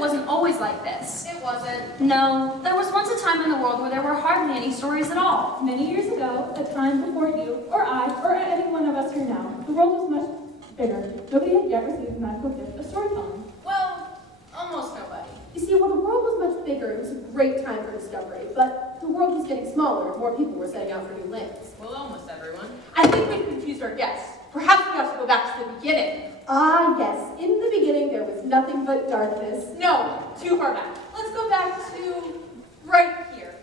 wasn't always like this. It wasn't. No, there was once a time in the world where there were hardly any stories at all. Many years ago, a time before you, or I, or any one of us here now, the world was much bigger. Nobody had yet received the magical gift of storytelling. Well, almost nobody. You see, while the world was much bigger, it was a great time for discovery, but the world was getting smaller, more people were setting out for new lands. Well, almost everyone. I think we've confused our guests. Perhaps we have to go back to the beginning. Ah, yes, in the beginning there was nothing but darkness. No, too far back. Let's go back to right here.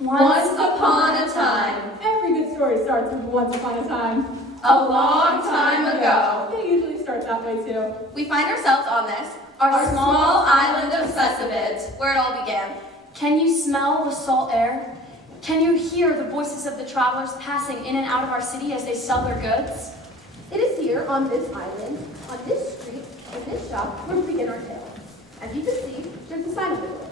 Once upon a time. Every good story starts with once upon a time. A long time ago. They usually start that way too. We find ourselves on this, our small island of Cessabit, where it all began. Can you smell the salt air? Can you hear the voices of the travelers passing in and out of our city as they sell their goods? It is here, on this island, on this street, in this shop, where we begin our tale. As you can see, there's a sign over there.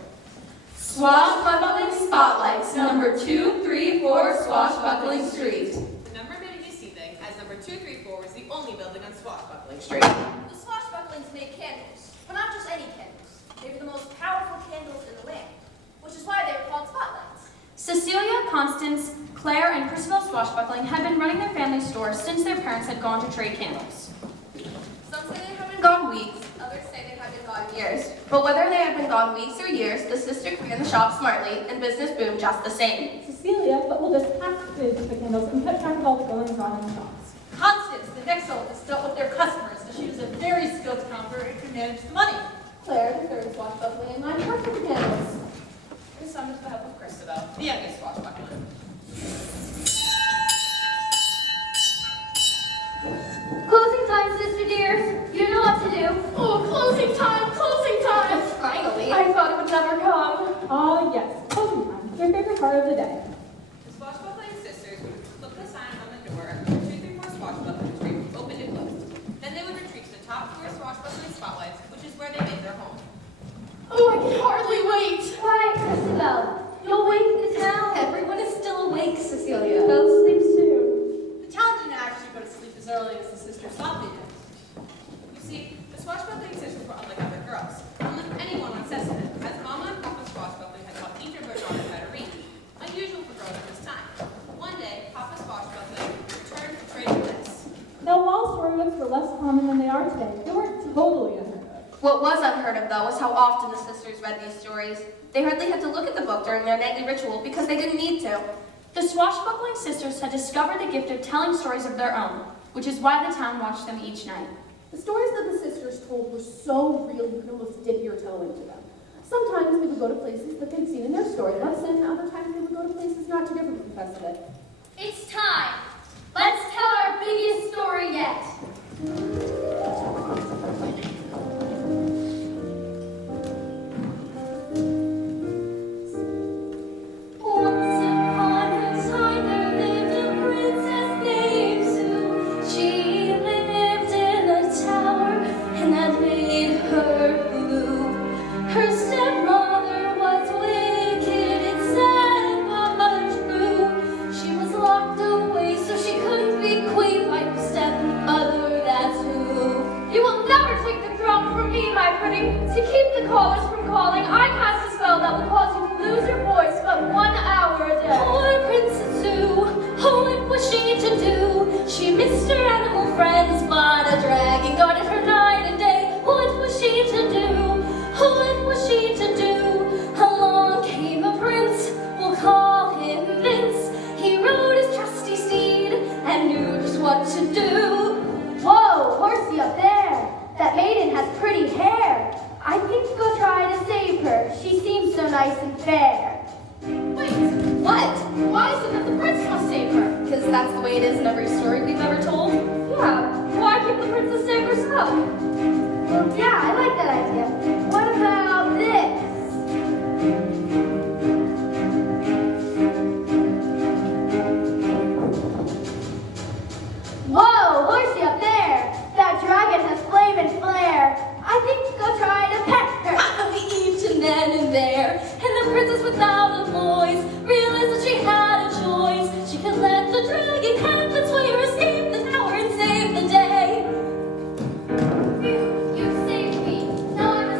Swashbuckling Spotlights, number 234 Swashbuckling Street. The number made it deceiving, as number 234 was the only building on Swashbuckling Street. The Swashbucklings made candles, but not just any candles. They were the most powerful candles in the land, which is why they were called spotlights. Cecelia, Constance, Clare, and Christabelle Swashbuckling had been running their family store since their parents had gone to trade candles. Some say they had been gone weeks, others say they had been gone years. But whether they had been gone weeks or years, the sisters ran the shop smartly, and business boomed just the same. Cecelia hold us package the candles and kept track of all the goings on in the shops. Constance, the next eldest, dealt with their customers, so she was a very skilled counter and could manage the money. Claire, the third swashbuckling, and I worked with the candles. This son with the help of Christabelle, the youngest Swashbuckling. Closing time, sister dears. You know what to do. Oh, closing time, closing time! Finally. I thought it would never come. Ah, yes, closing time, your favorite part of the day. The Swashbuckling sisters would flip the sign on the door of number 234 Swashbuckling Street, opened and closed. Then they would retreat to the top floor Swashbuckling Spotlights, which is where they made their home. Oh, I can hardly wait. Quiet, Christabelle. You'll wake the town. Everyone is still awake, Cecelia. They'll sleep soon. The town didn't actually go to sleep as early as the sisters thought they did. You see, the Swashbuckling sisters were unlike other girls, unlike anyone on Cessabit, as Mama and Papa Swashbuckling had taught each of their daughters how to read, unusual for girls at this time. One day, Papa Swashbuckling returned to trade goods. Now, while storybooks were less common than they are today, they weren't totally unheard of. What was unheard of, though, was how often the sisters read these stories. They hardly had to look at the book during their nightly ritual because they didn't need to. The Swashbuckling sisters had discovered the gift of telling stories of their own, which is why the town watched them each night. The stories that the sisters told were so real you could almost dip your toe into them. Sometimes they would go to places that they'd seen in their story lesson, other times they would go to places not too different from Cessabit. It's time. Let's tell our biggest story yet. Once upon a time there lived a princess named Sue. She lived in a tower, and that made her blue. Her stepmother was wicked, it said, but true. She was locked away, so she couldn't be queen like her stepmother, that's who. You will never take the throne from me, my pretty. To keep the callers from calling, I cast a spell that will cause you to lose your voice but 1 hour a day. Poor Princess Sue, oh, what was she to do? She missed her animal friends, but a dragon guarded her night and day. What was she to do? What was she to do? Along came a prince, we'll call him Vince. He rode his trusty steed and knew just what to do. Whoa, horsey up there! That maiden has pretty hair. I think go try to save her. She seems so nice and fair. Wait, what? Why is it that the prince must save her? Because that's the way it is in every story we've ever told. Yeah, why can't the princess save herself? Well, yeah, I like that idea. What about this? Whoa, horsey up there! That dragon has flame and flare. I think go try to pet her. Each and then and there. And the princess without a voice realized that she had a choice. She could let the dragon have its way or escape the tower and save the day. You saved me. Now I'm a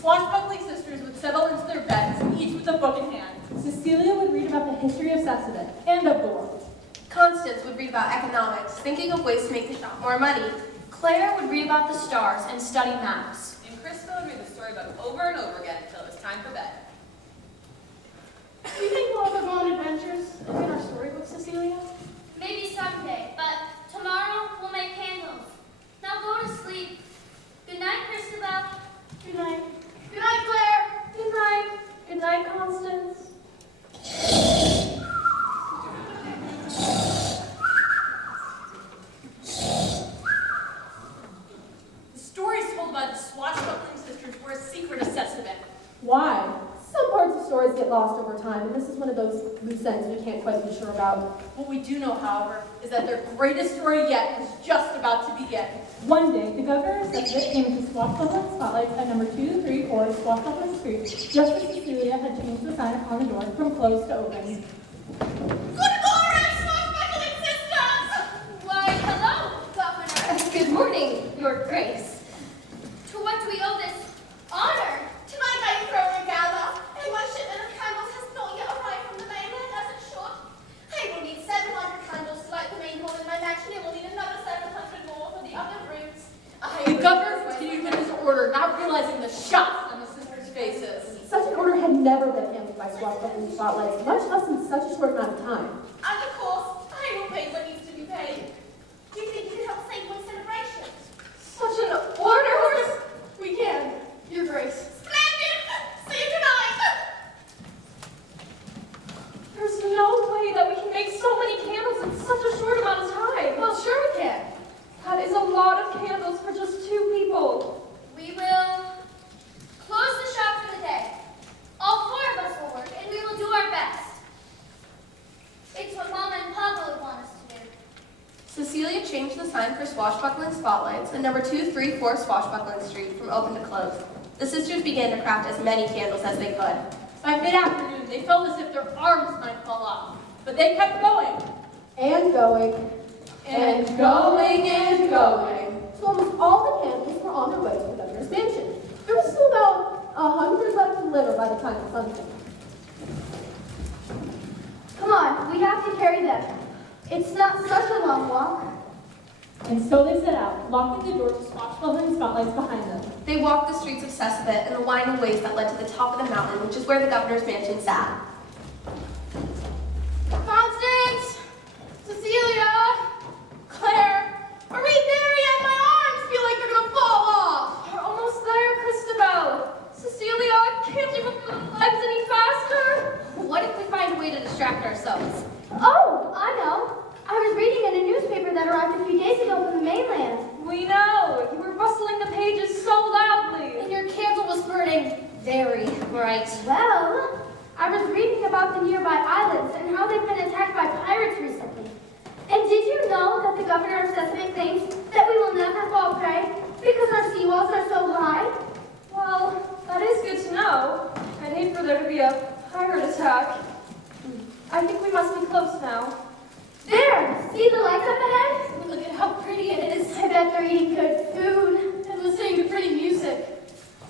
swashbuckling sisters would settle into their beds, each with a book in hand. Cecelia would read about the history of Cessabit and of the world. Constance would read about economics, thinking of ways to make the shop more money. Claire would read about the stars and study maps. And Christabelle would read the storybook over and over again until it was time for bed. Do you think we'll ever go on adventures in our storybook, Cecelia? Maybe someday, but tomorrow we'll make candles. Now go to sleep. Good night, Christabelle. Good night. Good night, Claire. Good night. Good night, Constance. The stories told by the swashbuckling sisters were a secret of Cessabit. Why? Some parts of stories get lost over time, and this is one of those loose ends we can't quite be sure about. What we do know, however, is that their greatest story yet is just about to begin. One day, the governor of Cessabit came into swashbuckling spotlights at number 234 Swashbuckling Street, just as Cecelia had changed the sign upon the door from closed to open. Good morning, swashbuckling sisters! Why, hello, Governor. Good morning, Your Grace. To what do we owe this honor? To my main growing gather, and one shipment of candles has not yet arrived from the mainland as it should. I will need 700 candles to light the main hall in my mansion, and will need another 700 more for the other rooms. The governor continued with his order, not realizing the shock on the sisters' faces. Such an order had never been handled by swashbuckling spotlights, much less in such a short amount of time. And of course, I will pay what needs to be paid. Do you think you can help save my celebrations? Such an order! We can, Your Grace. Splendid! See you tonight! There's no way that we can make so many candles in such a short amount of time. Well, sure we can. That is a lot of candles for just 2 people. We will close the shop for the day. All 4 of us will work, and we will do our best. It's what Mama and Papa would want us to do. Cecelia changed the sign for swashbuckling spotlights at number 234 Swashbuckling Street from open to closed. The sisters began to craft as many candles as they could. By mid-afternoon, they felt as if their arms might fall off, but they kept going. And going. And going and going. So almost all the candles were on their way to the governor's mansion. There was still about 100 left to deliver by the time the sun set. Come on, we have to carry them. It's not such a long walk. And so they set out, locking the door to swashbuckling spotlights behind them. They walked the streets of Cessabit and the winding ways that led to the top of the mountain, which is where the governor's mansion sat. Constance! Cecelia! Claire! Are we there yet? My arms feel like they're gonna fall off! We're almost there, Christabelle. Cecelia, can't you move the legs any faster? What if we find a way to distract ourselves? Oh, I know. I was reading in a newspaper that arrived a few days ago from the mainland. We know. You were rustling the pages so loudly. And your candle was burning very bright. Well, I was reading about the nearby islands and how they've been attacked by pirates recently. And did you know that the governor of Cessabit claims that we will never fall prey because our seawalls are so high? Well, that is good to know. I'd hate for there to be a pirate attack. I think we must be close now. There! See the lights up ahead? Look at how pretty it is. I bet they're eating good food. And listening to pretty music.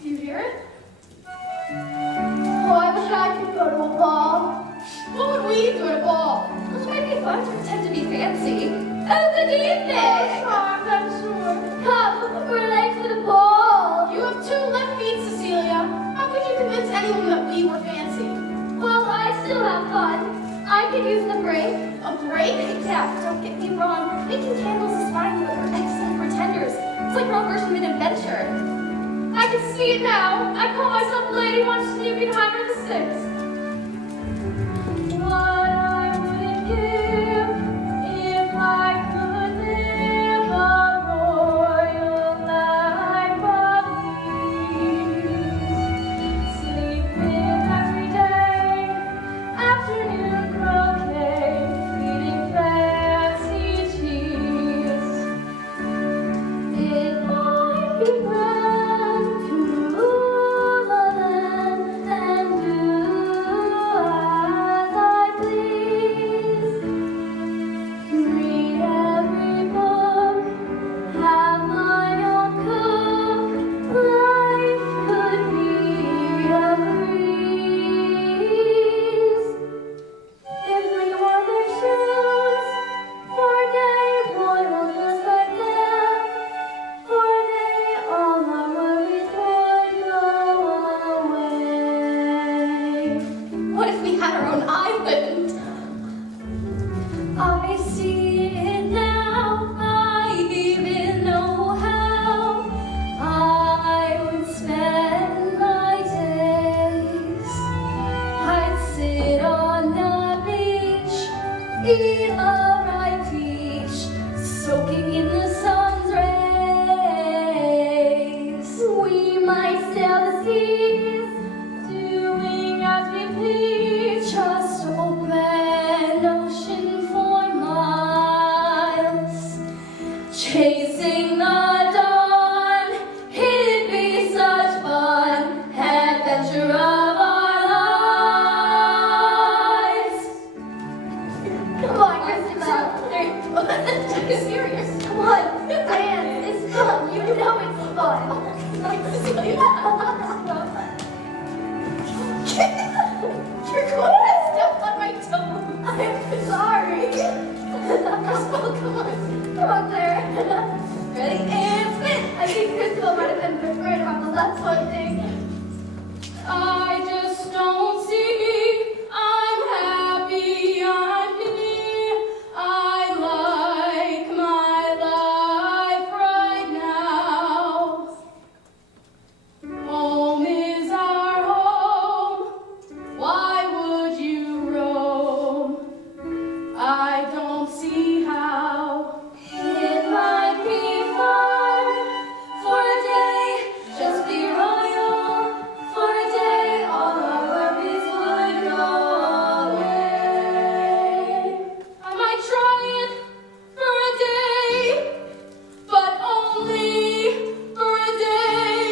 Do you hear it? Oh, I wish I could go to a ball. What would we do at a ball? It might be fun to pretend to be fancy. Oh, good evening! I'm sure. Come, we're late for the ball. You have 2 left feet, Cecelia. How could you convince anyone that we were fancy? Well, I still have fun. I could use the break. A break? Yeah, don't get me wrong. Making candles is fine, but we're excellent pretenders. It's like our own version of an adventure. I can see it now. I call myself a lady once snooping behind the sticks. What I would give if I could live a royal life of ease. Sleeping every day, afternoon croquet, eating fancy cheese. It might be grand to rule the land and do as I please. sleep. You're going to step on my toes. I'm sorry. Christabelle, come on. Come on, Claire. Ready? And spin. I think Christabelle might have been right about the left foot thing. I just don't see. I'm happy, I'm me. I like my life right now. Home is our home. Why would you roam? I don't see how. It might be fun for a day, just be royal for a day. All our worries would go away. I might try it for a day, but only for a day.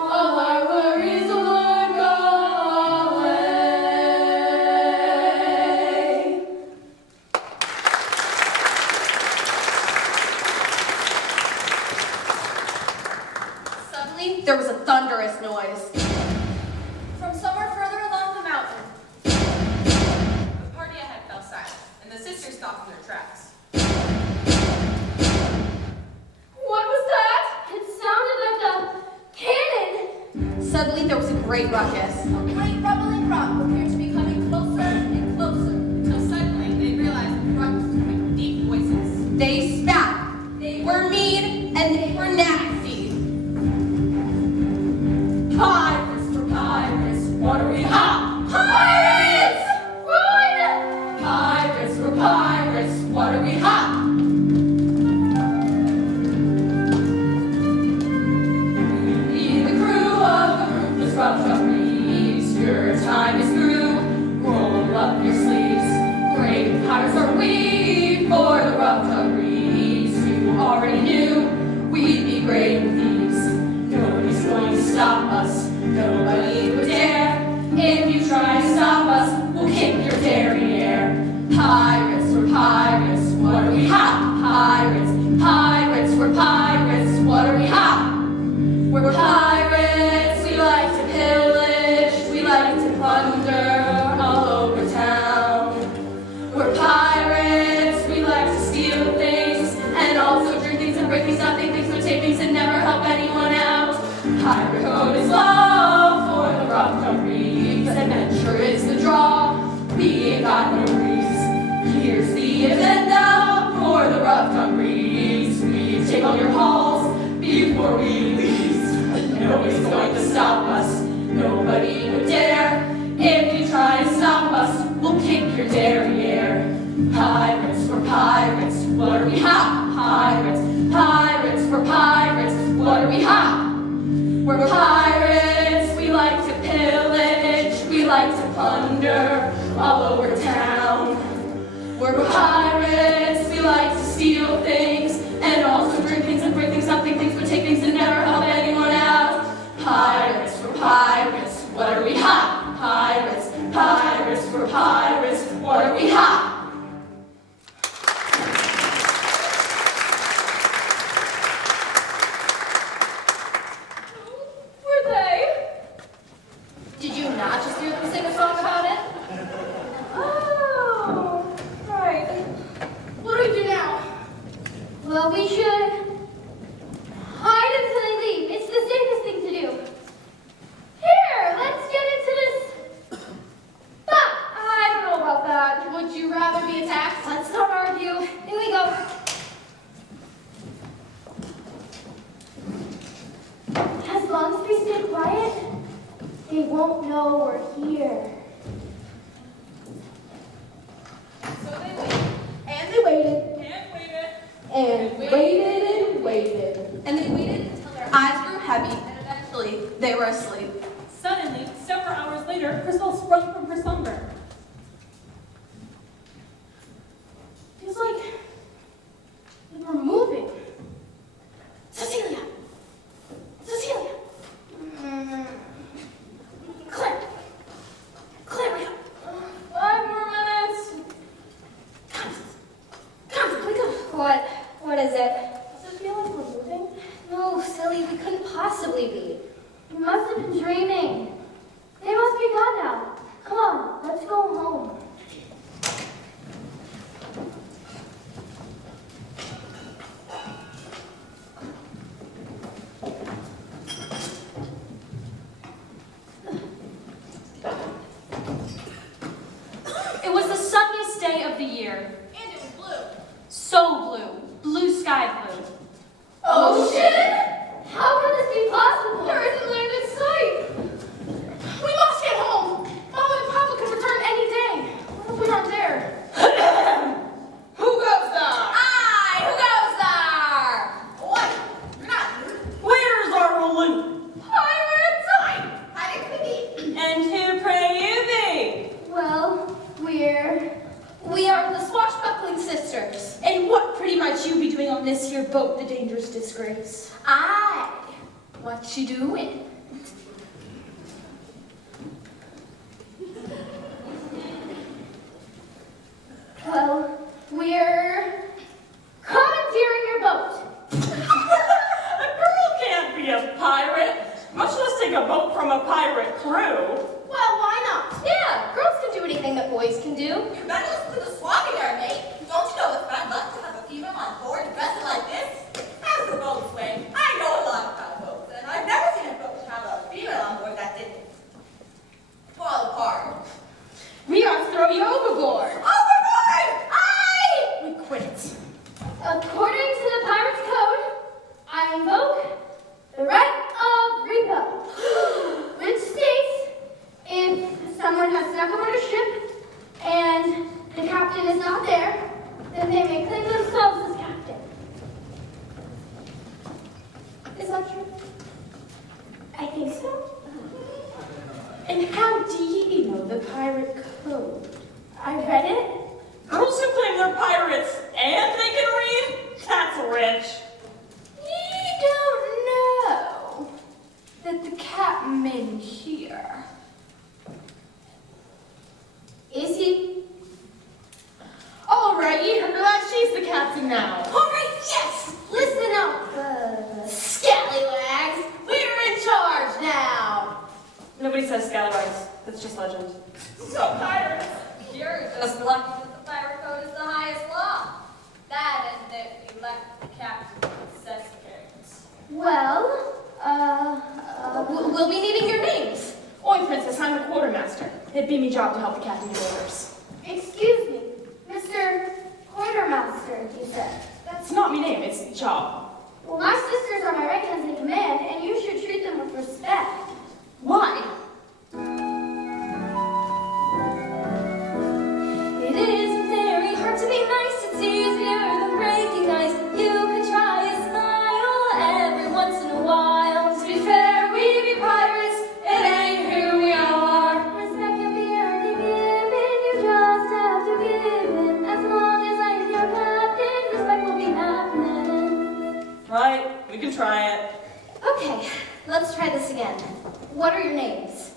All our worries would go away. Suddenly, there was a thunderous noise. From somewhere further along the mountain. The party ahead fell silent, and the sisters stopped in their tracks. What was that? It sounded like a cannon. Suddenly, there was a great ruckus. A great rumbling rock appeared to be coming closer and closer. Until suddenly, they realized the rock was coming from deep voices. They spat. They Were mean and they were nasty. Pirates for pirates, what are we hot? Pirates! Run! Pirates for pirates, what are we hot? Be the crew of the ruthless rough reefs. Your time is through. Roll up your sleeves. Great pirates are we for the rough reefs. You already knew we'd be great thieves. Nobody's going to stop us. Nobody would dare. If you try to stop us, we'll kick your derriere. Pirates, we're pirates. What are we hot? Pirates, pirates, we're pirates. What are we hot? We're pirates. We like to pillage. We like to plunder all over town. We're pirates. We like to steal things and also drink things and break things, not think things, but take things and never help anyone out. Pirate code is law for the rough reefs. Adventure is the draw. We ain't got no reefs. Here's the agenda for the rough reefs. We take all your halls before we leave. Nobody's going to stop us. Nobody would dare. If you try to stop us, we'll kick your derriere. Pirates for pirates. What are we hot? Pirates. Pirates for pirates. What are we hot? We're pirates, we like to pillage, we like to plunder all over town. We're pirates, we like to steal things and also drink things and break things, not think things, but take things and never help anyone out. Pirates, we're pirates, what are we hot? Pirates, pirates, we're pirates, what are we hot? Did you not just hear them sing a song about it? Oh, right. What do we do now? Well, we should hide until they leave. It's the safest thing to do. Here, let's get into this. Bah, I don't know about that. Would you rather be attacked? Let's not argue. Here we go. As long as we stay quiet, they won't know we're here. So they waited, And they waited, and waited, and waited, and waited. And they waited until their eyes grew heavy, and eventually they were asleep. Suddenly, several hours later, Crystal sprung from her slumber. Feels like we're moving. Cecelia! Cecelia! Claire! Claire, wake up! 5 more minutes! Constance, wake up! What is it? Does it feel like we're moving? No, silly, we couldn't possibly be. day of the year. And it was blue. So blue. Blue sky blue. Ocean? How could this be possible? There isn't land in sight. We must get home. Mama and Papa could return any day. What if we aren't there? Who goes there? Who goes there? What? You're not. Where's our loot? Pirates! How did we be? And who pray you be? Well, We are the Swashbuckling Sisters. And what pretty might you be doing on this here boat, the dangerous disgrace? Aye. What you doing? well, we're commandeering your boat. A girl can't be a pirate, much less take a boat from a pirate crew. Well, why not? Yeah, girls can do anything that boys can do. You better listen to the swabbing there, mate. Don't you know it's bad luck to have a female on board dressed like this? How's the boat swing? I know a lot about boats, and I've never seen a boat have a female on board that didn't fall apart. We are throw you overboard. Overboard! Aye! We quit it. According to the Pirates Code, I invoke the right of repo, which states if someone has snuck aboard a ship and the captain is not there, then they may claim themselves as captain. Is that true? I think so. And how do ye know the pirate code? I read it. Girls who claim they're pirates and they can read? That's rich. You don't know that the captain here. Is he? All right, ye heard of that? She's the captain now. All right, yes! Listen up, Scallywags, we're in charge now! Nobody says scallywags. That's just legend. So pirates! You're just lucky that the pirate code is the highest law. That and that we left the captain with Cessabit. Well, We'll be needing your names. Oi, princess, I'm the quartermaster. It'd be me job to help the captain get orders. excuse me, Mr. Quartermaster, you said. That's not me name, it's job. Well, my sisters are my right hands in command, and you should treat them with respect. Why? It is very hard to be nice. It's easier than breaking ice. You can try a smile every once in a while. To be fair, we be pirates. It ain't who we are. Respect can be earned and given. You just have to give in. As long as I'm your captain, respect will be happening. Right, we can try it. Okay, let's try this again. What are your names?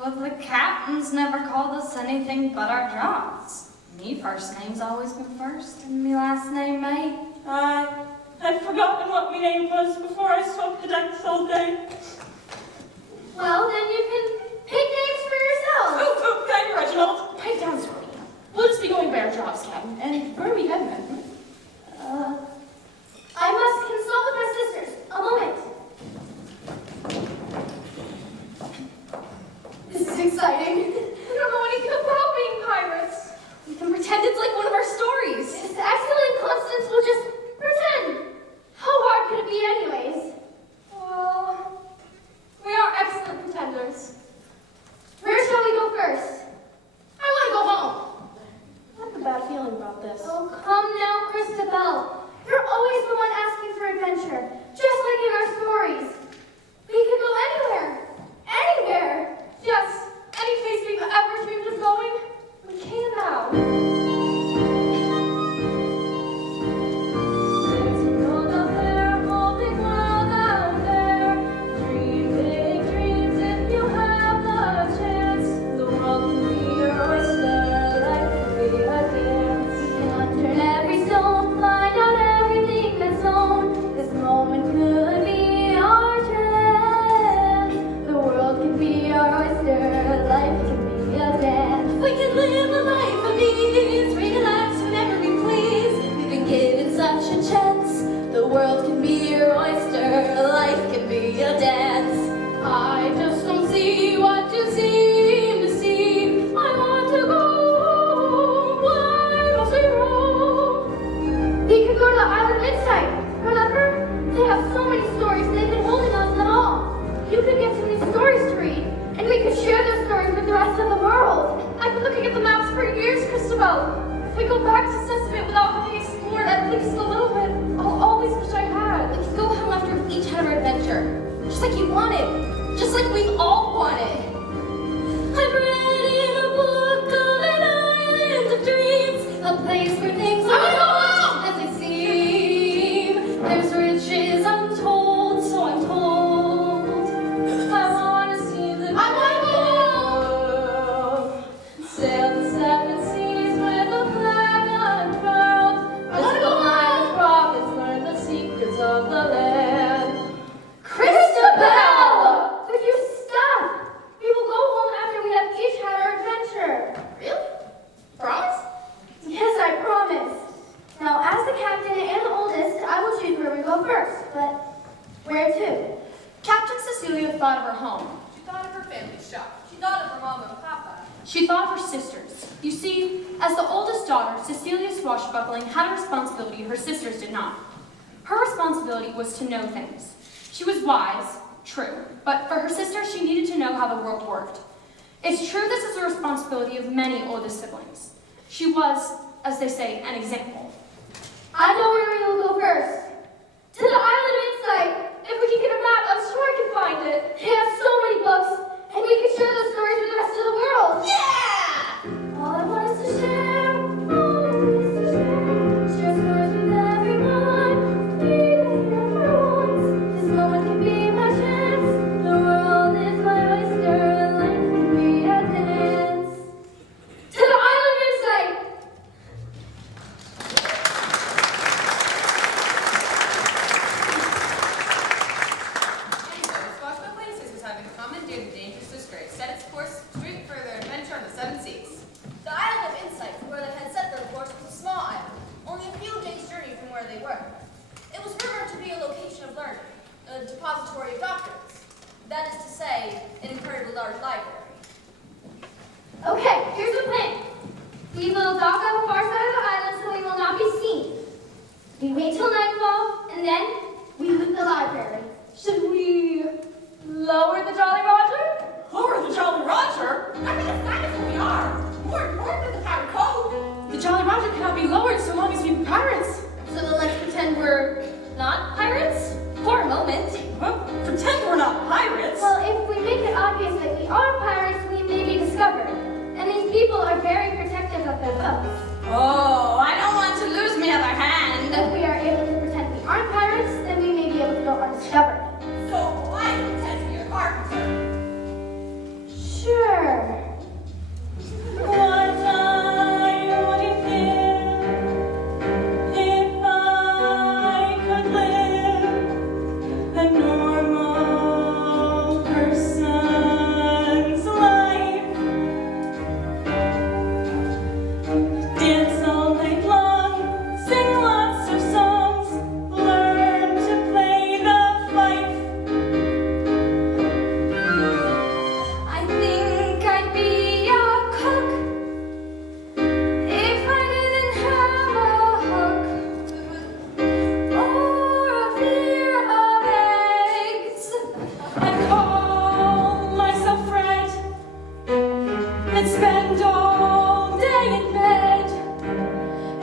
Well, the captain's never called us anything but our jobs. Me first name's always been first, and me last name mate. I've forgotten what my name was before I swept the decks all day. Well, then you can pick names for yourself. Oh, thank you, Reginald. Pipe down, Swordy. We'll just be going by our jobs, captain. And where are we heading then? I must consult with my sisters. A moment. This is exciting. We don't know anything about being pirates! We can pretend it's like one of our stories. Miss Axel and Constance will just pretend. How hard could it be anyways? Well, go back to Cessabit without having explored at least a little bit. I'll always wish I had. We could go home after we each had our adventure. Just like you wanted. Just like we've all wanted. I've read in a book of an island of dreams, a place where things are not as they seem. There's riches untold, so I'm told. I want to see the world, sail the seven seas with a flag unfurled. I want to go home. Prophets learn the secrets of the land. Christabelle! Would you stop? We will go home after we have each had our adventure. Really? Promise? Yes, I promise. Now, as the captain and the oldest, I will choose where we go first. But where to? Captain Cecelia thought of her home. She thought of her family shop. She thought of her mama and papa. She thought of her sisters. You see, as the oldest daughter, Cecelia Swashbuckling had a responsibility her sisters did not. Her responsibility was to know things. She was wise, true, but for her sisters, she needed to know how the world worked. It's true this is the responsibility of many oldest siblings. She was, as they say, an example. I know where we will go first. To the island of Insight. If we can get a map, I'm sure I can find it. They have so many books, and we can share those stories with the rest of the world. Yeah! All I want is to share. All I want is to share. Share stories with everyone. Even for once. This moment can be my chance. The world is my oyster. Life can be a dance. To the island of Insight. And so, the Swashbuckling sisters, having commandeered the dangerous disgrace, set its course straight for their adventure on the seven seas. The island of Insight, where they had set their course, was a small island, only a few days' journey from where they were. It was rumored to be a location of learning, a depository of doctrines. That is to say, it included a large library. Okay, here's the plan. We will dock on the far side of the island so we will not be seen. We wait till nightfall, and then we loot the library. Should we lower the Jolly Roger? Lower the Jolly Roger? I mean, as fine as we are. More important than the pirate code. The Jolly Roger cannot be lowered so long as we be pirates. So then let's pretend we're not pirates? For a moment. Huh? Pretend we're not pirates. Well, if we make it obvious that we are pirates, we may be discovered. And these people are very protective of their boats. Oh, I don't want to lose my other hand. If we are able to pretend we aren't pirates, then we may be able to go undiscovered. So I pretend to be a carpenter. Sure. What I would give if I could live a normal person's life. Dance all night long, sing lots of songs, learn to play the fife. I think I'd be a cook if I didn't have a hook or a fear of eggs. I'd call myself Fred and spend all day in bed,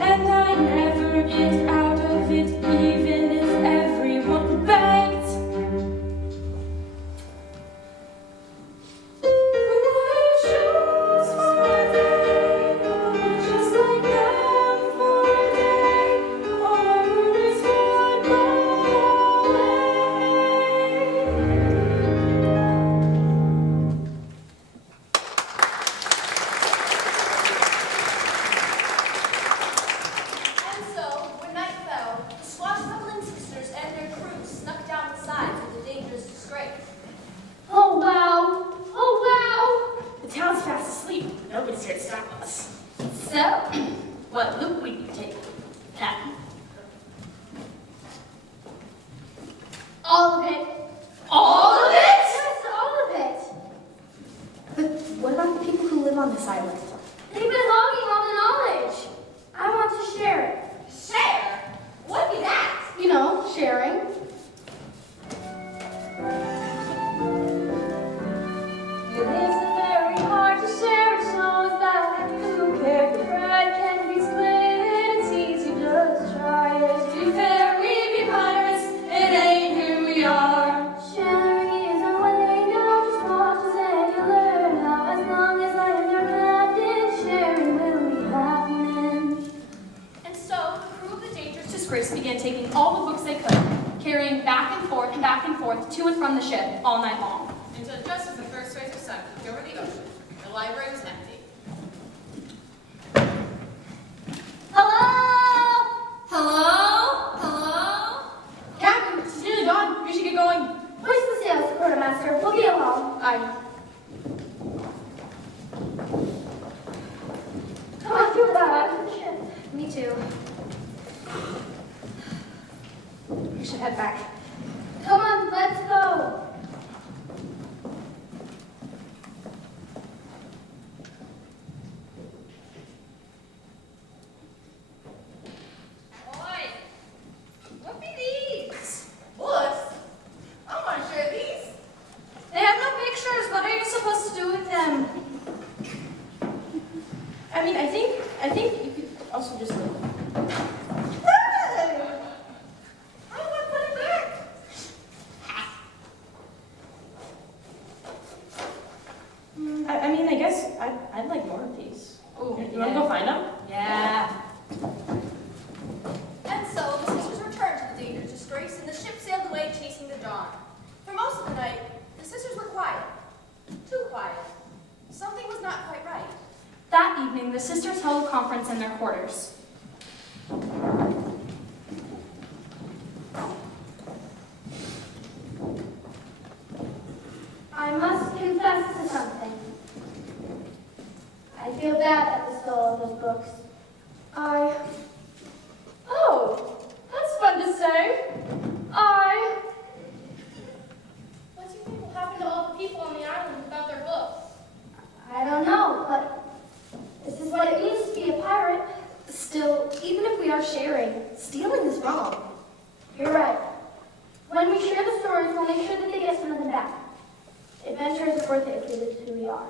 and I never get out of it even if everyone begged. Shoes for a day, just like them for a day, our worries would go away. And so, when night fell, the swashbuckling sisters and their crew snuck down the sides of the dangerous disgrace. Oh, wow. Oh, The town's fast asleep. Nobody's here to stop us. So, what look we take, Captain? wow. All of it. All of it? Yes, all of it. But what about the people who live on this island? They've been hogging all the knowledge. I want to share it. Share? What'd be that? You know, sharing. It isn't very hard to share. It shows that who cares if bread can be split and from the ship all night long. Until just as the first rays of sun peeked over the ocean, the library was empty. Hello? Hello? Hello? Captain, it's nearly dawn. We should get going. Where's the sales quartermaster? We'll be along. Come on, do that. Me too. We should head back. Come on, let's go. Boy, what be these? Books? I want to share these. They have no pictures. What are you supposed to do with them? I mean, I think you could also just like, Hey! I want to put it back. I mean, I guess I'd like more of these. Ooh, You want to go find them? Yeah. And so the sisters returned to the dangerous disgrace, and the ship sailed away chasing the dawn. For most of the night, the sisters were quiet. Too quiet. Something was not quite right. That evening, the sisters held a conference in their quarters. I must confess to something. I feel bad that we stole all those books. Oh, that's fun to say. What do you think will happen to all the people on the island without their books? I don't know, but this is what it means to be a pirate. Still, even if we are sharing, stealing is wrong. You're right. When we share the stories, we'll make sure that they get some of them back. Adventures are worth it if we live who we are.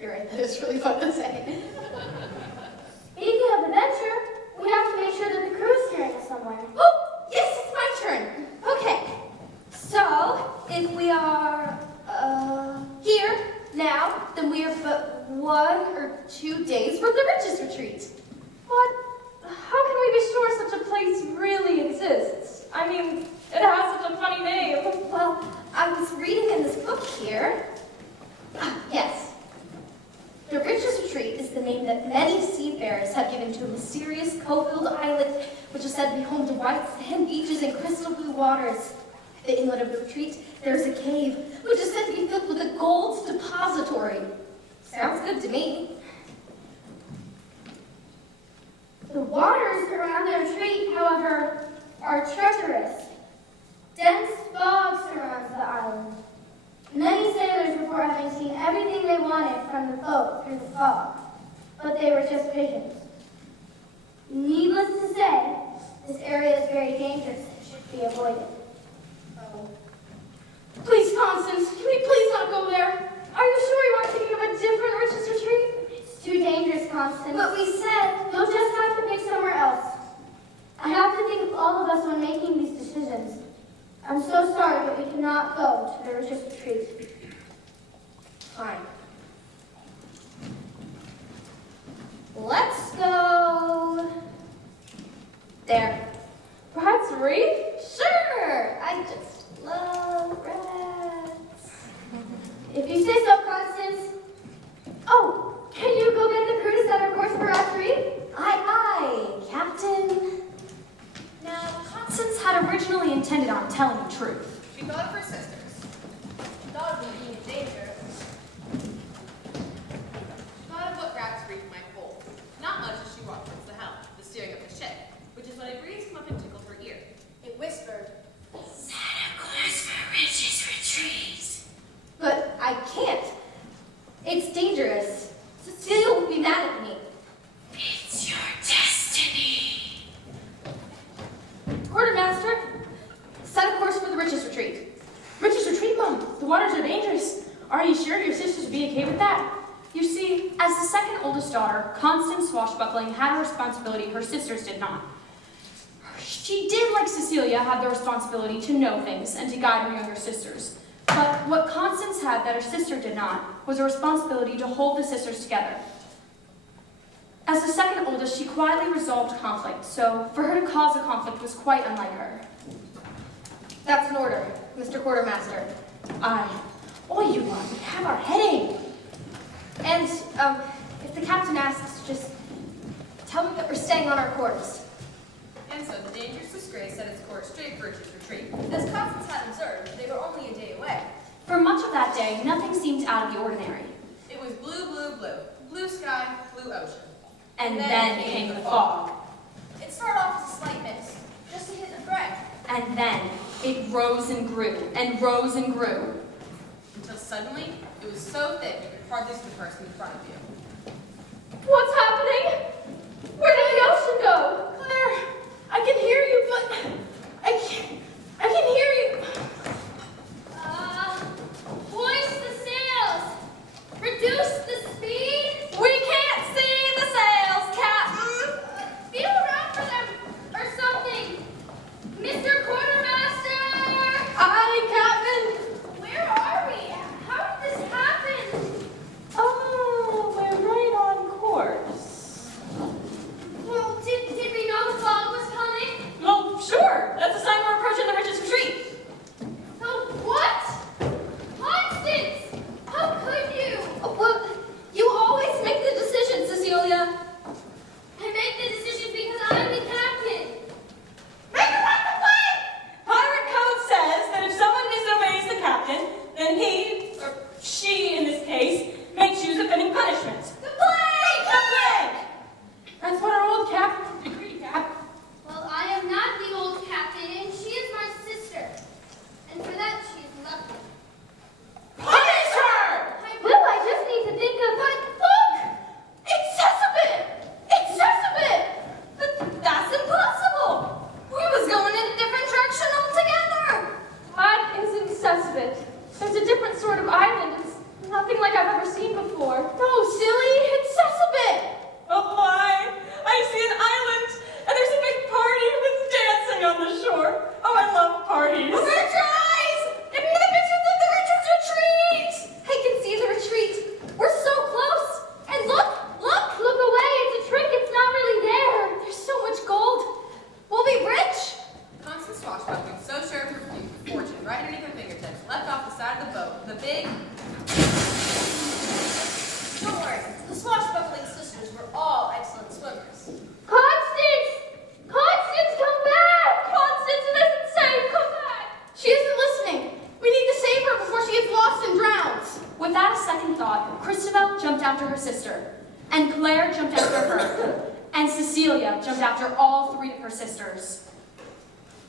You're right, that is really fun to say. Speaking of adventure, we have to make sure that the crew's carrying us somewhere. Oh, yes, it's my turn. Okay, so if we are here now, then we are but 1 or 2 days from the Riches Retreat. But how can we be sure such a place really exists? I mean, it has such a funny name. Well, I was reading in this book here. Yes. The Riches Retreat is the name that many seafarers have given to a mysterious cove-filled island, which is said to be home to white sand beaches and crystal blue waters. At the inlet of the retreat, there is a cave, which is said to be filled with a gold depository. Sounds good to me. The waters around the retreat, however, are treacherous. Dense fog surrounds the island. Many sailors report having seen everything they wanted from the boat through the fog, but they were just visions. Needless to say, this area is very dangerous and should be avoided. Please, Constance, can we please not go there? Are you sure you aren't thinking of a different Riches Retreat? It's too dangerous, Constance. But we said, You'll just have to pick somewhere else. I have to think of all of us when making these decisions. I'm so sorry, but we cannot go to the Riches Retreat. fine. Let's go there. Rats Reef? Sure, I just love rats. If you say so, Constance. Oh, can you go get the crew to set our course for Rats Reef? Aye, Captain. Now, Constance had originally intended on telling the truth. She thought of her sisters. She thought of them being in danger. She thought of what Rats Reef might hold. Not much as she walked towards the helm, the steering of the ship, which is when a breeze came up and tickled her ear. It whispered. Set a course for Riches Retreat. But I can't. It's dangerous. Cecelia will be mad at me. It's your destiny. Quartermaster, set a course for the Riches Retreat. Riches Retreat, Mom. The waters are dangerous. Are you sure your sisters would be okay with that? You see, as the second oldest daughter, Constance Swashbuckling had a responsibility her sisters did not. She did, like Cecelia, have the responsibility to know things and to guide her younger sisters. But what Constance had that her sister did not was a responsibility to hold the sisters together. As the second oldest, she quietly resolved conflict, so for her to cause a conflict was quite unlike her. That's an order, Mr. Quartermaster. Oh, you want? We have our heading. And, if the captain asks, just tell him that we're staying on our course. And so the dangerous disgrace set its course straight for its retreat. As Constance had observed, they were only a day away. For much of that day, nothing seemed out of the ordinary. It was blue, blue, blue. Blue sky, blue ocean. And then came the fog. It started off as a slight mist, just a hint of gray. And then it rose and grew, and rose and grew. Until suddenly, it was so thick you could hardly see the person in front of you. What's happening? Where did the ocean go? Claire, I can hear you, but I can hear you. Hoist the sails! Reduce the speed! We can't see the sails, Captain! Feel around for them or something! Mr. Quartermaster! Aye, Captain. Where are we? How did this happen? Oh, we're right on course. Well, did we know the fog was coming? Well, sure. That's a sign we're approaching the Rich's retreat. Oh, what? Constance! How could you? Well, you always make the decision, Cecelia. I make the decision because I'm the captain. Pirate code says that if someone disobeys the captain, then he, or she in this case, makes use of fitting punishment. The plague! The plague! That's what our old captain decreed, Cap. Well, I am not the old captain, and she is my sister. And for that, she is lucky. Punish her! Well, I just need to think of what. Look! It's Cessabit! It's Cessabit! But that's impossible. We was going in a different direction altogether. That isn't Cessabit. There's a different sort of island. It's nothing like I've ever seen before. No, silly! It's Cessabit! Oh my! I see an island, and there's a big party with dancing on the shore. Oh, I love parties. Surprise! Inhabitants of the Richard's retreat! I can see the retreat. We're so close. And look! Look away, it's a trick, it's not really there. There's so much gold. We'll be rich. Constance Swashbuckling, so sure of her fortune, right underneath her fingertips, left off the side of the boat, the big... Don't worry, the Swashbuckling sisters were all excellent swimmers. Constance! Constance, come back! Constance, it isn't safe, come back! She isn't listening. We need to save her before she gets lost and drowns. Without a second thought, Christabelle jumped after her sister, and Claire jumped after her, and Cecelia jumped after all three of her sisters.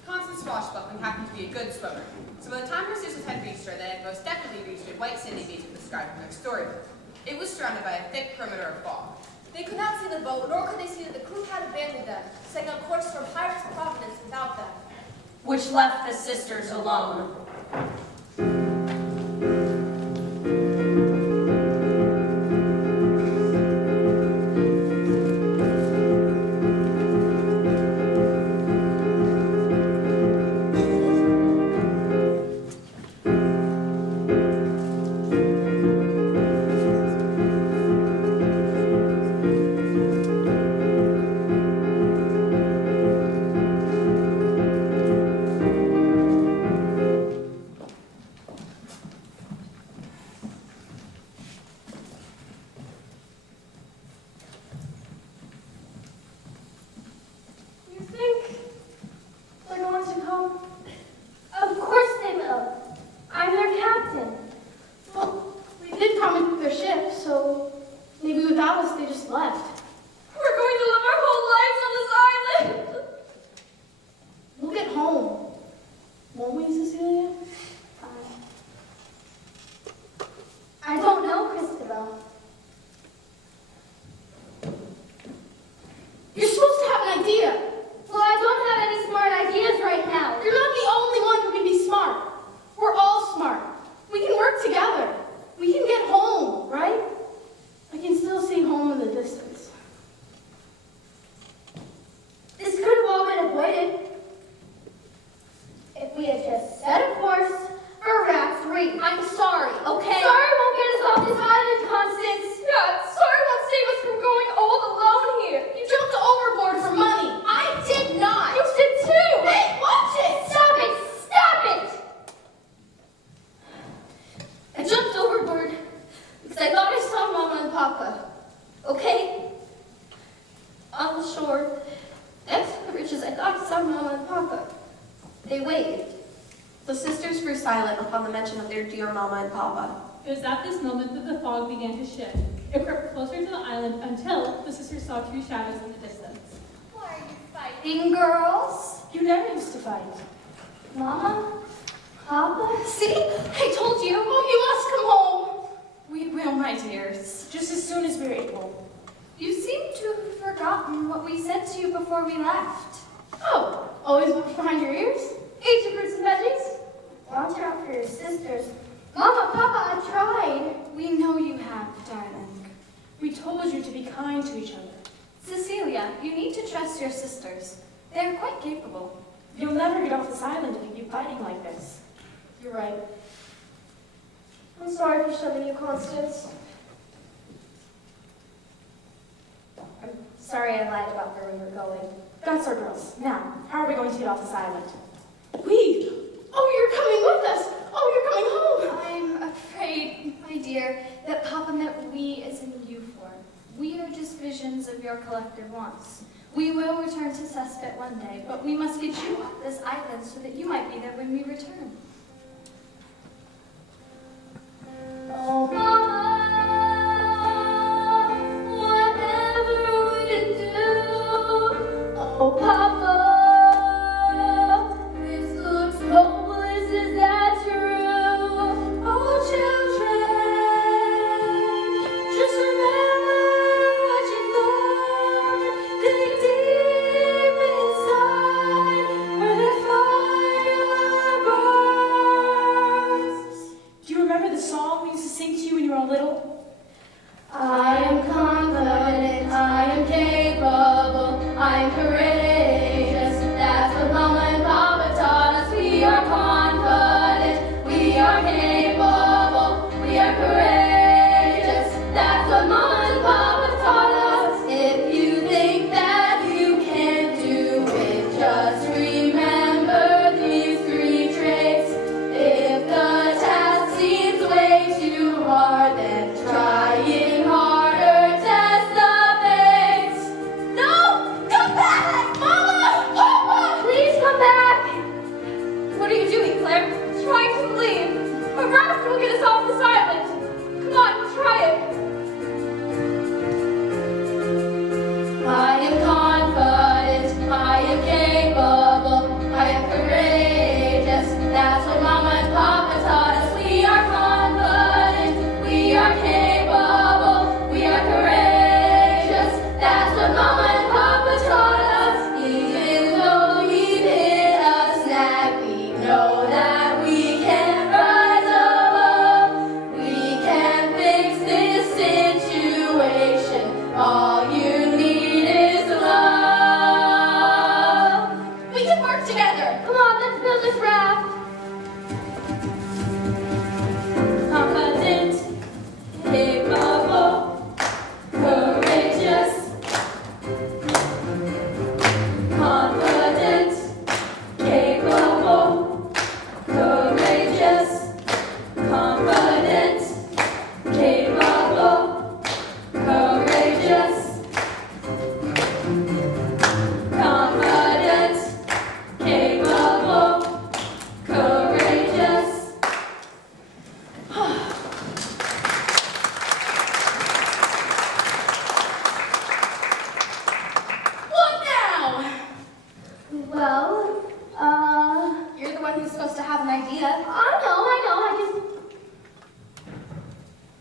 Constance Swashbuckling happened to be a good swimmer, so by the time her sisters had reached her, they had most definitely reached a white sandy beach described in their storybook. It was surrounded by a thick perimeter of fog. They could not see the boat, nor could they see that the crew had abandoned them, setting on course for Pirates' Providence without them. Which left the sisters alone. Stop it! Stop it! mention of their dear mama and papa. It was at this moment that the fog began to shift. It crept closer to the island until the sisters saw two shadows in the distance. Why are you fighting, girls? You never used to fight. Mama? Papa? See? I told you. Oh, you must come home. We will, my dears. Just as soon as we're able. You seem to have forgotten what we said to you before we left. Oh, always look behind your ears? Eat your fruits and veggies? Watch out for your sisters. Mama, Papa, I tried. We know you have, darling. We told you to be kind to each other. Cecelia, you need to trust your sisters. They are quite capable. You'll never get off this island if you keep fighting like this. You're right. I'm sorry for shoving you, Constance. I'm sorry I lied about where we were going. That's our girls. Now, how are we going to get off this island? We? Oh, you're coming with us! Oh, you're coming home! I'm afraid, my dear, that Papa meant we as in you form. We are just visions of your collective wants. We will return to Cessabit one day, but we must get you off this island so that you might be there when we return. Oh, Mama, whatever we do. Oh, Papa, this looks hopeless. Is that true? Oh, children, just remember what you learned. Dig deep inside where the fire burns. Do you remember the song we used to sing to you when you were all little? I am confident, I am capable, I am courageous. That's what Mama and Papa taught us. We are confident, we are capable, we are courageous. That's what Mama and Papa taught us. If you think that you can't do it, just remember these three traits. If the task seems way too hard, then try it harder. Test the base. No! Come back! Mama! Papa! Please come back! What are you doing, Claire? Trying to leave. A raft will get us off this island. Come on, try it. I am confident, I am capable, I am courageous. That's what Mama and Papa taught us. We are confident, we are capable, we are courageous. That's what Mama and Papa taught us. Even though we've hit a snag, we know that we can rise above. We can fix this situation. All you need is love. We can work together. Come on, let's build this raft. Confident, capable, courageous. Confident, capable, courageous. Confident, capable, courageous. Confident, capable, courageous. What now? Well, You're the one who's supposed to have an idea. I know,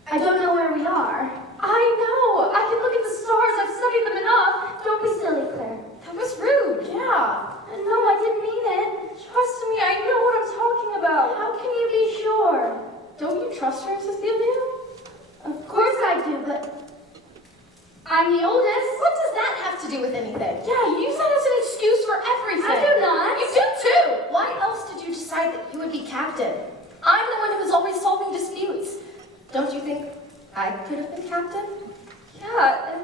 I don't know where we are. I know. I can look at the stars. I've studied them enough. Don't be silly, Claire. That was rude. Yeah. No, I didn't mean it. Trust me, I know what I'm talking about. How can you be sure? Don't you trust her, Cecelia? Of course I do, but I'm the oldest. What does that have to do with anything? Yeah, you use that as an excuse for everything. I do not. You do too. Why else did you decide that you would be captain? I'm the one who was always solving disputes. Don't you think I could have been captain? Yeah, and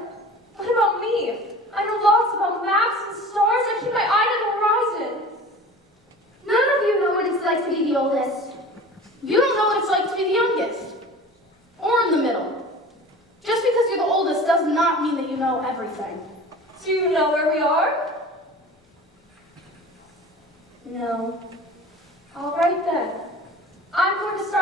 what about me? I know lots about maps and stars. I keep my eye on the horizon. None of you know what it's like to be the oldest. You don't know what it's like to be the youngest. Or in the middle. Just because you're the oldest does not mean that you know everything. Do you know where we are? No. All right then. I'm going to start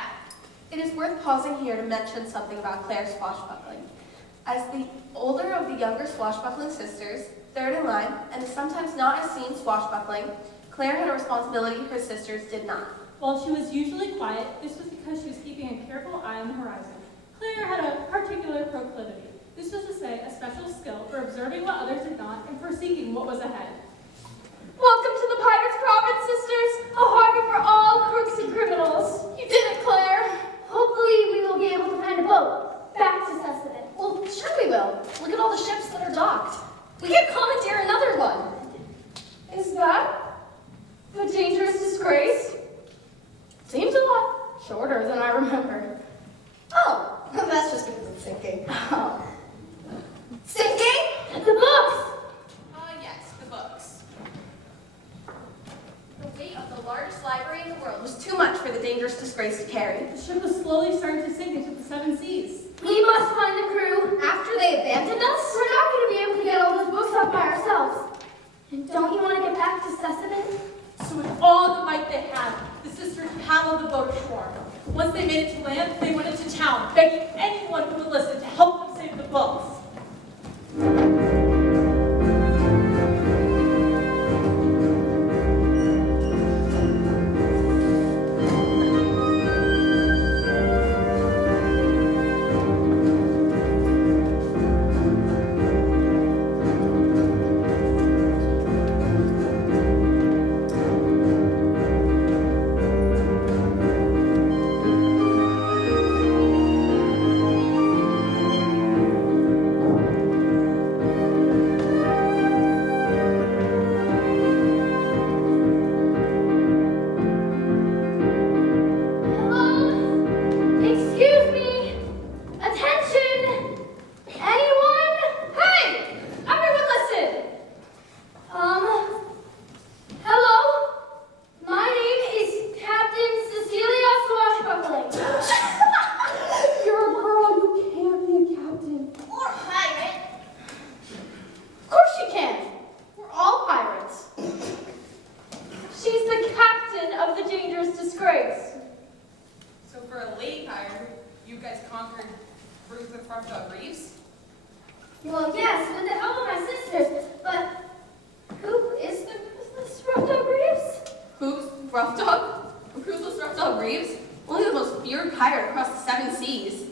that? It is worth pausing here to mention something about Clare's swashbuckling. As the older of the younger swashbuckling sisters, third in line, and sometimes not as seen swashbuckling, Clare had a responsibility her sisters did not. While she was usually quiet, this was because she was keeping a careful eye on the horizon. Clare had a particular proclivity. This was to say, a special skill for observing what others did not and foreseeing what was ahead. Welcome to the Pirates' Province, sisters, a harbor for all crooks and criminals. You did it, Claire. Hopefully we will be able to find a boat back to Cessabit. Well, sure we will. Look at all the ships that are docked. We can commandeer another one. Is that the dangerous disgrace? Seems a lot shorter than I remember. Oh, that's just because it's sinking. Oh. Sinking? The books! Yes, the books. The weight of the largest library in the world was too much for the dangerous disgrace to carry. The ship was slowly starting to sink into the seven seas. We must find the crew after they abandoned us. We're not going to be able to get all those books up by ourselves. And don't you want to get back to Cessabit? So with all the might they had, the sisters paddled the boat ashore. Once they made it to land, they went into town, begging anyone who would listen to help them save the books. Well, yes, with the help of my sisters, but who is the ruthless Rough Dog Reeves? Who's Rough Dog? Ruthless Rough Dog Reeves? Only the most feared pirate across the seven seas.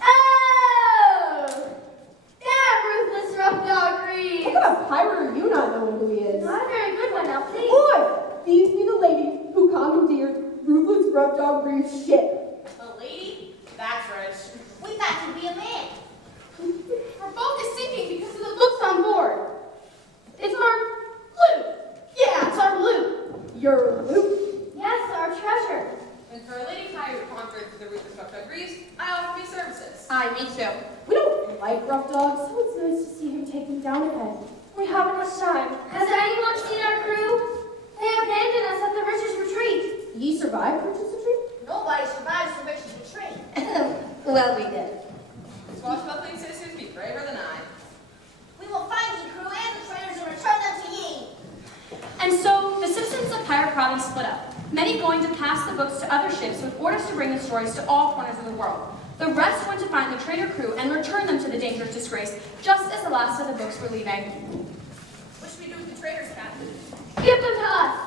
Oh! That ruthless Rough Dog Reeves! What kind of pirate are you not knowing who he is? Not a very good one, now please. Boy, these be the ladies who commandeered Ruthless Rough Dog Reeves' ship. The lady? That's rich. We thought you'd be a man. Our boat is sinking because of the books on board. It's our loot. Yeah, it's our loot. Your loot? Yes, our treasure. And for a lady pirate who conquered the ruthless Rough Dog Reeves, I offer me services. Aye, me too. We don't like rough dogs, so it's nice to see him taken down ahead. We haven't much time. Has anyone seen our crew? They abandoned us at the Rich's retreat. Ye survived Rich's retreat? Nobody survives the Rich's retreat. Well, we did. Swashbuckling sisters be braver than I. We will find ye crew and the traitors and return them to ye. And so the citizens of Pirate Province split up, many going to pass the books to other ships with orders to bring the stories to all corners of the world. The rest went to find the traitor crew and return them to the dangerous disgrace, just as the last of the books were leaving. What should we do with the traitors, Captain? Give them to us.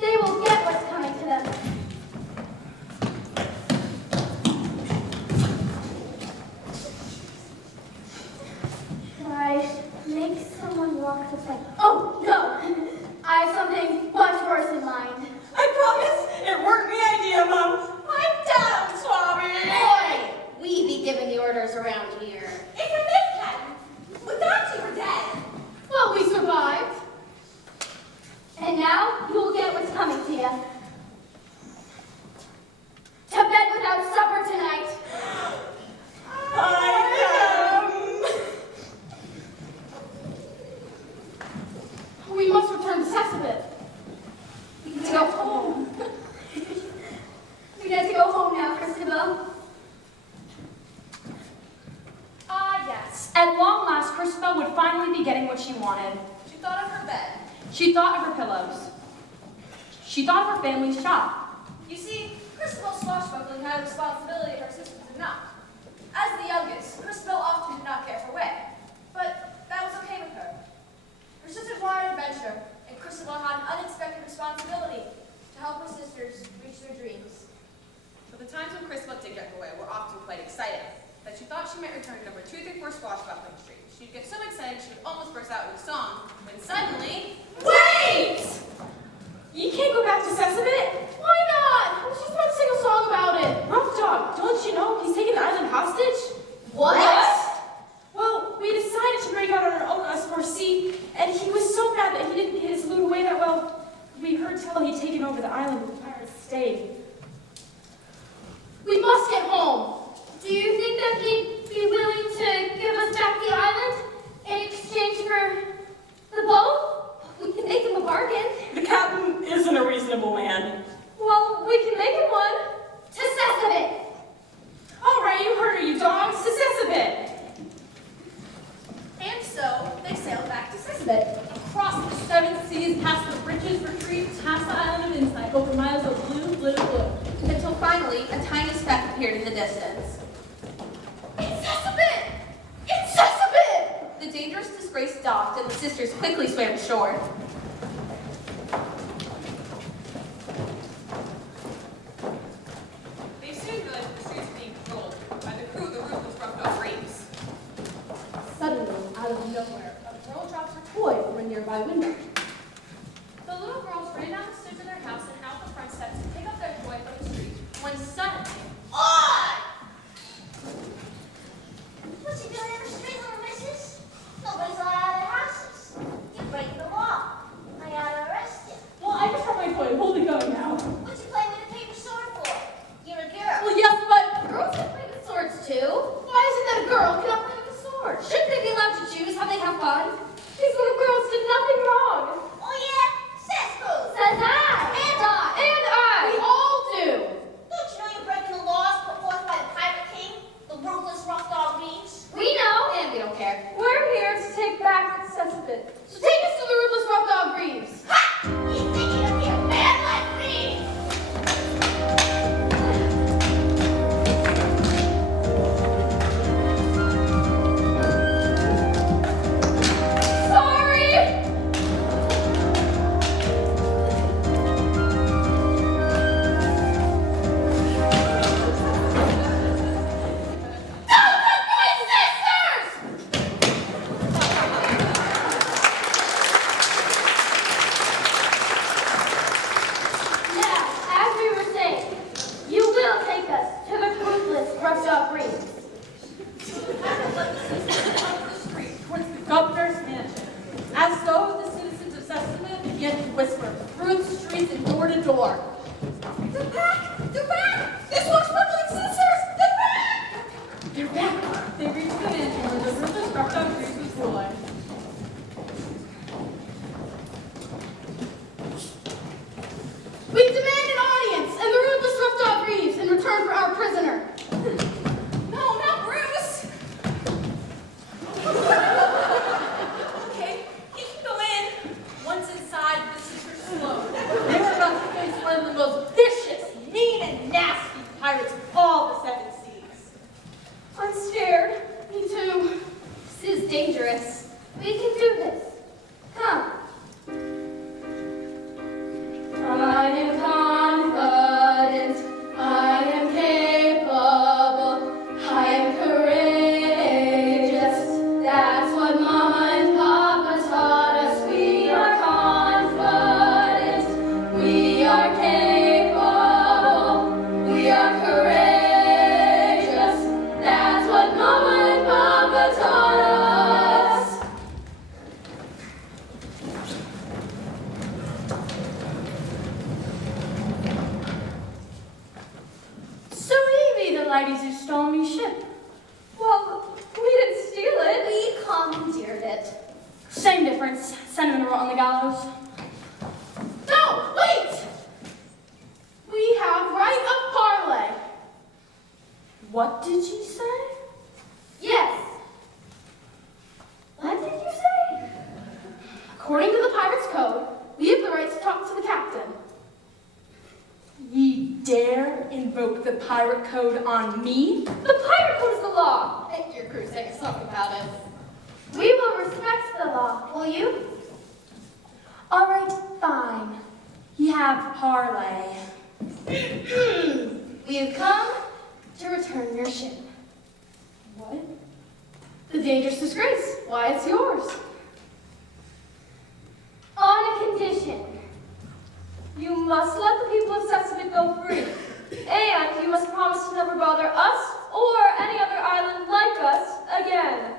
They will get what's coming to them. Why make someone walk the plank? Oh, no. I have something much worse in mind. I promise it weren't me idea, Mom. I'm down, Swabby. Boy, we be giving the orders around here. If you're this Captain, we thought you were dead. Well, we survived. And now you will get what's coming to you. To bed without supper tonight. We must return to Cessabit. We get to go home. We get to go home now, Christabelle. Ah, yes. At long last, Christabelle would finally be getting what she wanted. She thought of her bed. She thought of her pillows. She thought of her family's shop. You see, Christabelle Swashbuckling had a responsibility her sisters did not. As the youngest, Christabelle often did not get her way, but that was okay with her. Her sisters wanted adventure, and Christabelle had an unexpected responsibility to help her sisters reach their dreams. But the times when Christabelle did get her way were often quite exciting, that she thought she might return to number 234 Swashbuckling Street. She'd get so excited she would almost burst out into song, when suddenly... Wait! You can't go back to Cessabit? Why not? She's about to sing a song about it. Rough Dog, don't you know he's taken the island hostage? What? Well, we decided to break out on our own us for sea, and he was so mad that he didn't get his loot away that well. We heard tell he'd taken over the island with the pirates stayed. We must get home. Do you think that he'd be willing to give us back the island in exchange for the boat? We can make him a bargain. The captain isn't a reasonable man. Well, we can make him one. To Cessabit. All right, you heard her, you dogs. To Cessabit. And so, they sailed back to Cessabit. Across the 7 seas, past the bridges, retreats, past the island of Insight, over miles of blue. Until finally, a tiny speck appeared in the distance. It's Cessabit! It's Cessabit! The dangerous disgrace docked, and the sisters quickly swam ashore. They soon realized that the streets were being patrolled by the crew of the ruthless rough dog reefs. Suddenly, out of nowhere, a girl drops her toy from a nearby window. The little girls ran down the stairs of their house and out the front steps to pick up their toy from the street, when suddenly, What's he doing in the street, little missus? Nobody's allowed out of their houses. You're breaking the law. I gotta arrest you. well, I just brought my toy. Hold it going now. What's you playing with a paper sword for? You're a girl. Well, yes, but Girls can play with swords too. Why is it that a girl cannot play with a sword? Shouldn't they be allowed to choose how they have fun? These little girls did nothing wrong. Oh yeah? Says who? Says I. And I. And I. We all do. Don't you know you're breaking the laws put forth by the pirate king? The ruthless rough dog reefs? We know. And we don't care. We're here to take back Cessabit. So take us to the ruthless rough dog Reeves. Ha! You think you're gonna be a man like me? Sorry! Now, as we were saying, you will take us to the ruthless rough dog reefs. the street towards the governor's mansion, as though the citizens of Cessabit began to whisper through the streets and door to door. They're back! They're back! The Swashbuckling sisters! They're back! They're back. They reached the mansion where the ruthless rough dog Reeves was ruling. We demand an audience and the ruthless rough dog Reeves in return for our prisoner. No, not Bruce! Okay, he can go in. Once inside, the sisters slowed. They were about to face one of the most vicious, mean, and nasty pirates of all the 7 seas. I'm scared. Me too. This is dangerous. We can do this. Come. I am confident, I am capable, I am courageous. That's what Mama and Papa taught us. We are confident, we are capable, we are courageous. That's what Mama and Papa taught us. So ye be the ladies who stole me ship. Well, we didn't steal it. We commandeered it. Same difference. Send them to rot on the gallows. No, wait! We have right of parley. What did you say? Yes. What did you say? According to the Pirates' Code, we have the right to talk to the captain. Ye dare invoke invoke the pirate code on me? The pirate code is the law. Make your crew say something about it. We will respect the law, will you? All right, fine. You have parlay. We have come to return your ship. What? The dangerous disgrace. Why, it's yours. On a condition. You must let the people of Cessabit go free. And you must promise to never bother us or any other island like us again.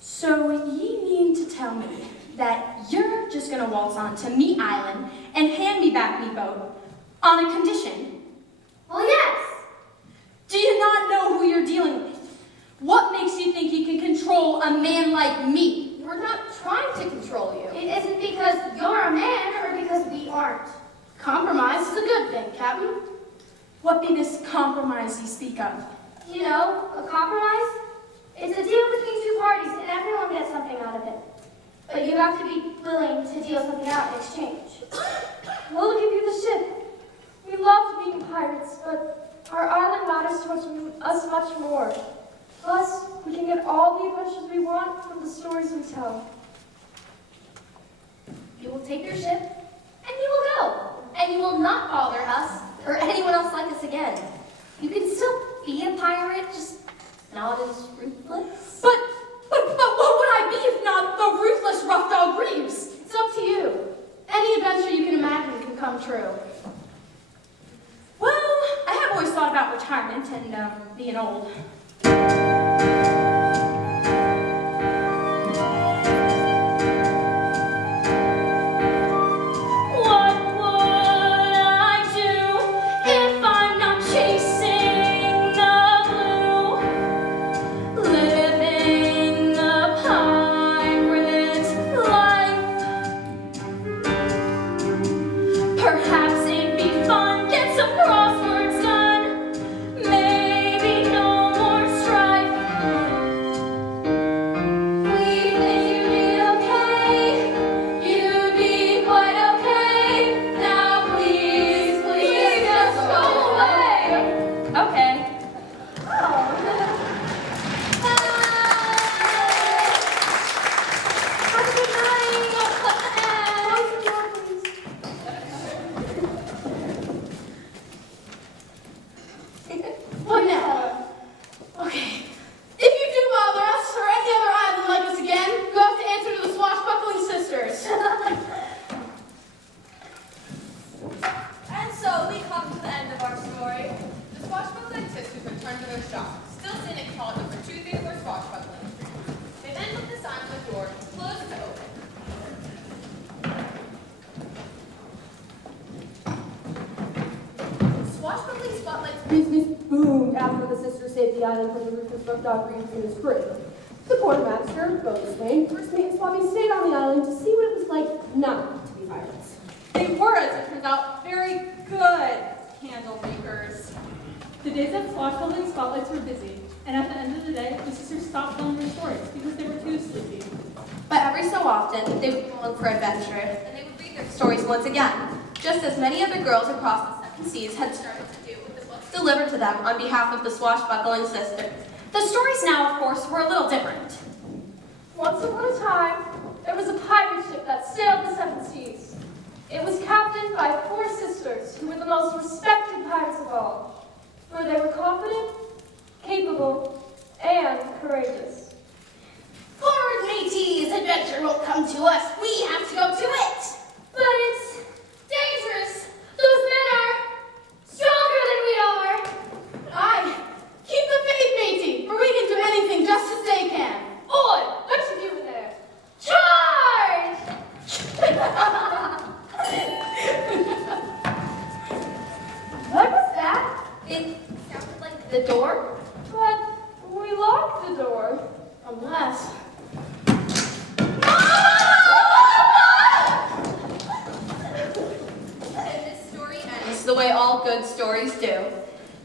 So ye mean to tell me that you're just gonna waltz onto me island and hand me back me boat on a condition? Well, yes. Do you not know who you're dealing with? What makes you think you can control a man like me? We're not trying to control you. It isn't because you're a man or because we aren't. Compromise is a good thing, Captain. What be this compromise you speak of? You know, a compromise? It's a deal between two parties and everyone gets something out of it. But you have to be willing to deal something out in exchange. We'll give you the ship. We loved being pirates, but our island matters to us much more. Plus, we can get all the adventures we want from the stories we tell. You will take your ship, and you will go. And you will not bother us or anyone else like us again. You can still be a pirate, just not as ruthless. But what would I be if not the ruthless rough dog Reeves? It's up to you. Any adventure you can imagine can come true. Well, I have always thought about retirement and being old. What would I do if I'm not chasing the blue? Living a pirate life. Perhaps it'd be fun, get some crosswords done. Maybe no more strife. We think you'd be okay. You'd be quite okay. Now please, please just go away. Okay. Have a good night. What now? Okay. If you do bother us or any other island like us again, you have to answer to the Swashbuckling Sisters. And so we come to the end of our story. The swashbuckling sisters return to their shop, still sitting at call number 234 swashbuckling. They then look the sign on the door, closed to open. Swashbuckling Spotlight's business boomed after the sisters saved the island from the ruthless rough dog Reeves in his crew. The quartermaster, Boatswain, first mate, and Swabby stayed on the island to see what it was like not to be pirates. They were, as it turns out, very good candle makers. The days at Swashbuckling Spotlights were busy, and at the end of the day, the sisters stopped telling their stories because they were too sleepy. But every so often, they would go on for adventure, and they would read their stories once again, just as many other girls across the seven seas had started to do with the books delivered to them on behalf of the Swashbuckling Sisters. The stories now, of course, were a little different. Once upon a time, there was a pirate ship that sailed the seven seas. It was captained by 4 sisters who were the most respected pirates of all, for they were confident, capable, and courageous. Forward, mateys! Adventure won't come to us. We have to go to it! But it's dangerous. Those men are stronger than we are. Aye, keep the faith, matey, for we can do anything just as they can. Boy, what you doing there? Charge! What was that? It sounded like the door, But we locked the door. unless... And this story ends. This is the way all good stories do.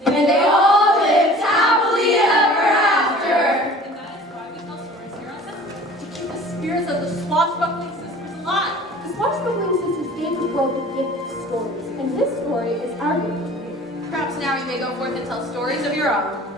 And they all lived happily ever after. And that is why we tell stories here on Cessabit, to keep the spirits of the swashbuckling sisters alive. The Swashbuckling Sisters gave the world the gift of stories, and this story is our gift to you. Perhaps now you may go forth and tell stories of your own.